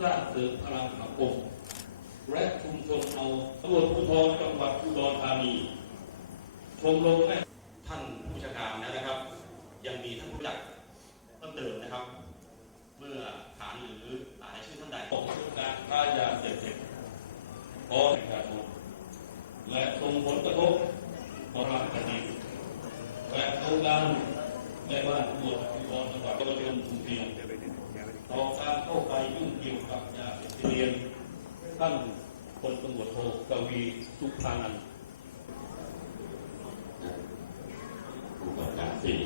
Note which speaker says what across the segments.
Speaker 1: สร้างเสริมพลังสังคมและชุมชนเอาตำรวจภูธรจังหวัดอุดรธานีชมรมแม่
Speaker 2: ท่านผู้จัการนะครับ ยังมีท่านผู้จัดเพิ่มเติมนะครับ เมื่อฐานหรือหลายชื่อท่านใด
Speaker 1: ของการค้ายาเสพติดของประชาชนและส่งผลกระทบต่อรัฐแผ่นดินและโครงการในบ้านตำรวจภูธรจังหวัดเยาวชนทุกทีต่อการเข้าไปยุ่งเกี่ยวกับยาเสพติดเรียน ท่านพลตำรวจโทกวีสุภานันท์
Speaker 3: โครงการสี่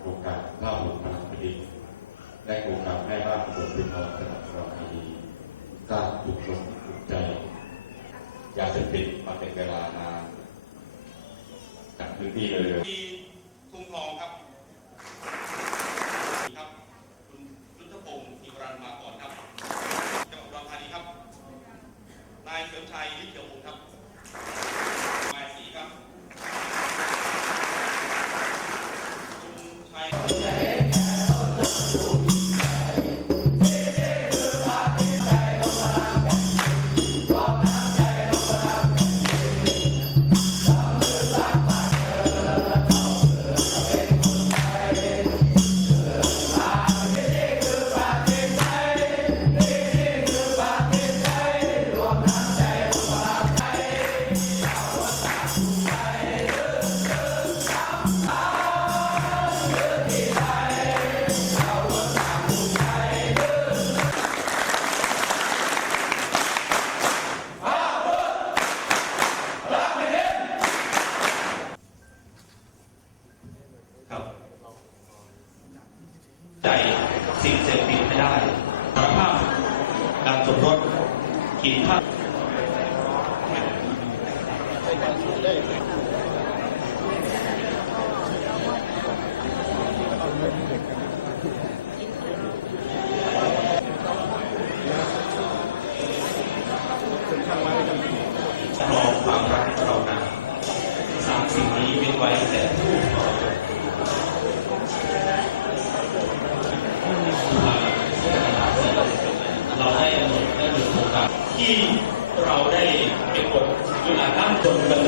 Speaker 3: โครงการเล่าหลวงพลังพดินและโครงการแม่บ้านตำรวจภูธรจังหวัดอุดรธานีสร้างจุดลงจุดใจยาเสพติดมาเป็นเวลานานจากพื้นที่เลย
Speaker 2: ที่ทุ่งทองครับครับคุณยุทธพงศ์อิรันมาก่อนครับจังหวัดอุดรธานีครับ นายเสริมชัยลิ เขียววงครับนายศรีครับ ครับ ใจสิ่งเสพติดไม่ได้สารภาพการสมรสขีดภาพรอความรักเรานานสามสิ่งนี้เป็นไว้แต่ ที่เราได้เป็นบทเวลาตั้งจนบัน